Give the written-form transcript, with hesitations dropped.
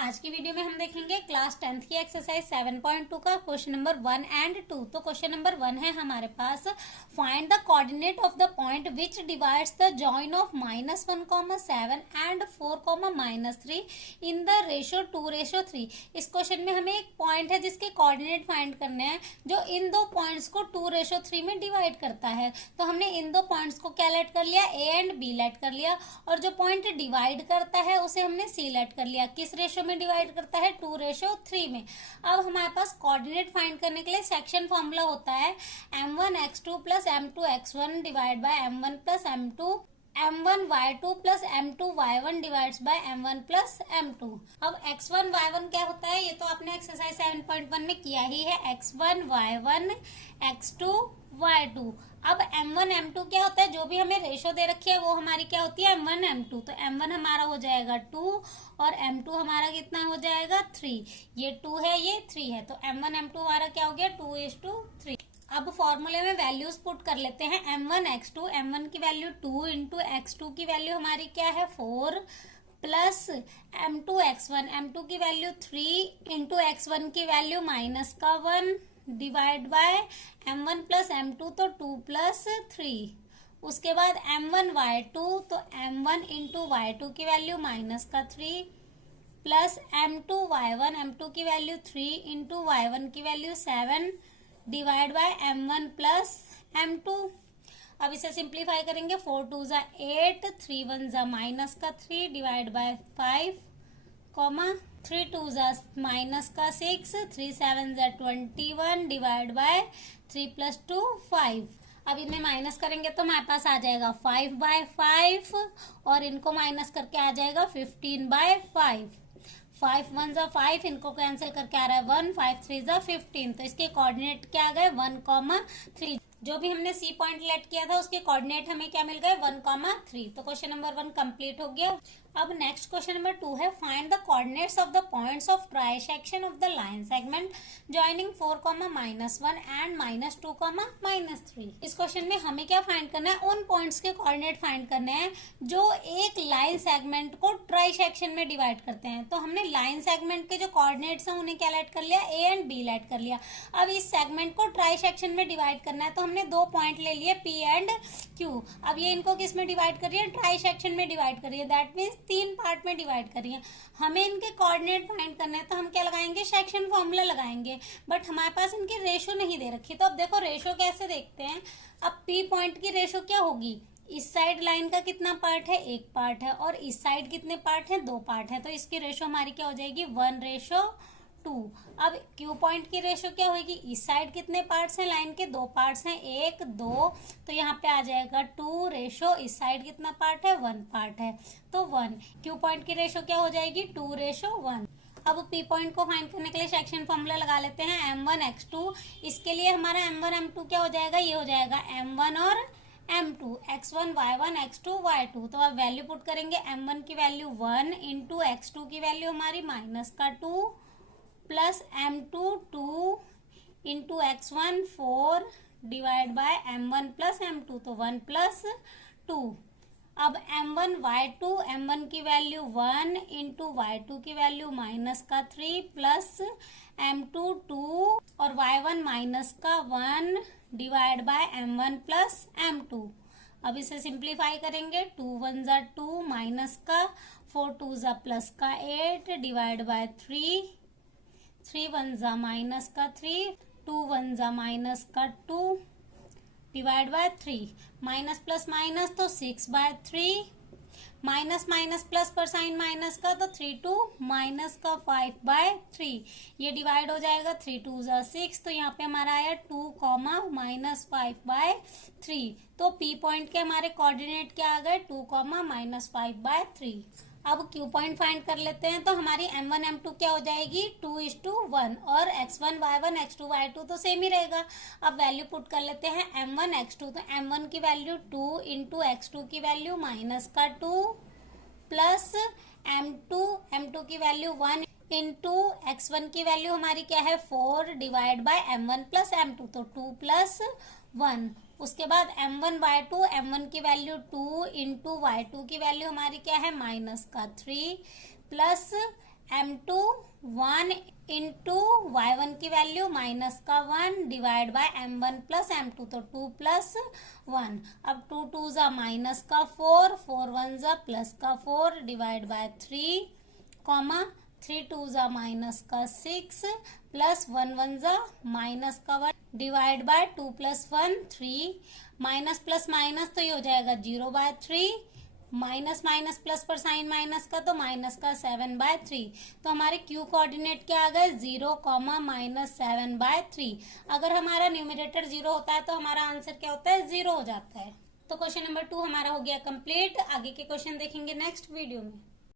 आज की वीडियो में हम देखेंगे क्लास 10th की एक्सरसाइज 7.2 का क्वेश्चन नंबर 1 एंड 2। तो क्वेश्चन नंबर 1 है हमारे पास, find the coordinate of the point which divides the join of -1,7 and 4,-3 in the ratio 2:3। इस क्वेश्चन में हमें एक पॉइंट है जिसके कोऑर्डिनेट फाइंड करने हैं जो इन दो पॉइंट्स को 2:3 में डिवाइड करता है। तो हमने इन दो पॉइंट्स को क्या लेट कर लिया, ए एंड बी लेट कर लिया, और जो पॉइंट डिवाइड करता है उसे हमने सी लेट कर लिया। किस रेशियो में डिवाइड करता है, 2:3 में। अब हमारे पास कोऑर्डिनेट फाइंड करने के लिए सेक्शन फॉर्मूला होता है m1x2 plus m2x1 divide by m1 plus m2, m1y2 plus m2y1 divides bye m1 plus m2। अब x1 y1 क्या होता है, ये तो आपने एक्सरसाइज 7.1 में किया ही है, x1 y1 x2 y2। अब m1 m2 क्या होता है, जो भी हमें रेशो दे रखी है वो हमारी क्या होती है, m1 m2। तो m1 हमारा हो जाएगा 2 और m2 हमारा कितना हो जाएगा 3। ये 2 है, ये 3 है, तो m1 m2 हमारा क्या हो गया 2:3। अब फॉर्मूले में वैल्यूज पुट कर लेते हैं। m1 x2, m1 की वैल्यू 2 इंटू x2 की वैल्यू हमारी क्या है 4 प्लस m2 x1, m2 की वैल्यू 3 इंटू x1 की value -1 divide by m1 plus m2, तो 2 प्लस 3। उसके बाद m1 y2, तो m1 इंटू y2 की value -3 plus m2 y1, m2 की वैल्यू 3 इंटू y1 की value 7 divide by m1 plus m2। अब इसे सिंप्लीफाई करेंगे, 4 2 ज़ा 8, 3 1 ज़ा -3 डिवाइड बाय 5, 3 2 ज़ा -6, 3 7 ज़ा 21 डिवाइड बाय 3 प्लस 2 5। अब इनमें माइनस करेंगे तो हमारे पास आ जाएगा 5/5 और इनको माइनस करके आ जाएगा 15/5। 5 1 ज़ा 5, इनको कैंसिल करके आ रहा है 1, 5 3 ज़ा 15। तो इसके कोऑर्डिनेट क्या आ गए 1,3। जो भी हमने सी पॉइंट लेट किया था उसके कोऑर्डिनेट हमें क्या मिल गए 1,3। तो क्वेश्चन नंबर 1 कंप्लीट हो गया। अब नेक्स्ट क्वेश्चन नंबर 2 है, find the coordinates of the points of trisection of the line segment joining 4, -1 and -2, -3। इस क्वेश्चन में हमें क्या फाइंड करना है, उन पॉइंट्स के कोऑर्डिनेट फाइंड करने हैं जो एक लाइन सेगमेंट को ट्राइसेक्शन में डिवाइड करते हैं। तो हमने लाइन सेगमेंट के जो कोऑर्डिनेट्स हैं उन्हें क्या लेट कर लिया, ए एंड बी लेट कर लिया। अब इस सेगमेंट को ट्राइसेक्शन में डिवाइड करना है, तो हमने दो पॉइंट ले लिए P एंड Q। अब ये इनको किस में डिवाइड कर रही है, ट्राइसेक्शन में डिवाइड कर रही है, दैट मीन्स 3 पार्ट में डिवाइड कर रही है। हमें इनके कोऑर्डिनेट फाइंड करने हैं, तो हम क्या लगाएंगे, सेक्शन फॉर्मूला लगाएंगे। बट हमारे पास इनकी रेशो नहीं दे रखी, तो अब देखो रेशो कैसे देखते हैं। अब P पॉइंट की रेशो क्या होगी, इस साइड लाइन का कितना पार्ट है, 1 पार्ट है, और इस साइड कितने पार्ट है, 2 पार्ट है। तो इसकी रेशो हमारी क्या हो जाएगी 1:2। अब क्यू पॉइंट की रेशो क्या होगी, इस साइड कितने पार्ट्स हैं, लाइन के 2 पार्ट्स हैं, 1 2, तो यहाँ पे आ जाएगा 2 रेशो, इस साइड कितना पार्ट है 1 पार्ट है, तो 1। क्यू पॉइंट की रेशो क्या हो जाएगी 2:1। अब पी पॉइंट को फाइंड करने के लिए सेक्शन फॉर्मूला लगा लेते हैं, m1 x2। इसके लिए हमारा m1 m2 क्या हो जाएगा, ये हो जाएगा m1 और m2, x1 y1 x2 y2। तो अब वैल्यू पुट करेंगे, m1 की वैल्यू 1 इंटू x2 की वैल्यू हमारी -2 plus m2 2 into x1 4 divide by m1 plus m2, तो 1 प्लस 2। अब m1 y2, m1 की वैल्यू 1 इंटू y2 की वैल्यू -3 प्लस m2 2 और y1 -1 divide by m1 plus m2। अब इसे सिंप्लीफाई करेंगे, 2 1 ज़ा 2 -4 2 ज़ा +8 डिवाइड बाय 3 1 ज़ा -3 2 1 ज़ा -2 divide by 3। Minus plus minus तो 6/3, माइनस माइनस प्लस पर साइन माइनस का, तो 3 2 -5/3। ये डिवाइड हो जाएगा, 3 2 ज़ा 6, तो यहाँ पे हमारा आया 2, -5/3। तो P पॉइंट के हमारे कोऑर्डिनेट क्या आ गए 2, -5/3। अब Q पॉइंट फाइंड कर लेते हैं, तो हमारी m1 m2 क्या हो जाएगी 2:1, और x1 y1 x2 y2 तो सेम ही रहेगा। अब वैल्यू पुट कर लेते हैं, m1 x2, तो m1 की वैल्यू 2 इंटू x2 की वैल्यू -2 प्लस m2 की वैल्यू 1 इंटू x1 की वैल्यू हमारी क्या है 4 divide by m1 plus m2, तो 2 प्लस 1। उसके बाद m1 y2, m1 की वैल्यू 2 इंटू y2 की वैल्यू हमारी क्या है -3 प्लस 1 इंटू y1 की वैल्यू माइनस का 1 divide by m1 plus m2, तो 2 प्लस 1। अब 2 2 जा माइनस का 4, 4 1 जा प्लस का 4 डिवाइड बाय 3 कॉमा 3 2 जा माइनस का 6 प्लस 1 1 जा माइनस का 1 divide by 2 plus 1 3, minus plus minus तो ये हो जाएगा 0 बाय 3, माइनस माइनस प्लस पर साइन माइनस का तो माइनस का 7 बाय 3। तो हमारे क्यू कोऑर्डिनेट क्या आ गए 0 कॉमा माइनस 7 बाय 3। अगर हमारा न्यूमरेटर 0 होता है तो हमारा आंसर क्या होता है 0 हो जाता है। तो क्वेश्चन नंबर 2 हमारा हो गया कंप्लीट। आगे के क्वेश्चन देखेंगे नेक्स्ट वीडियो में।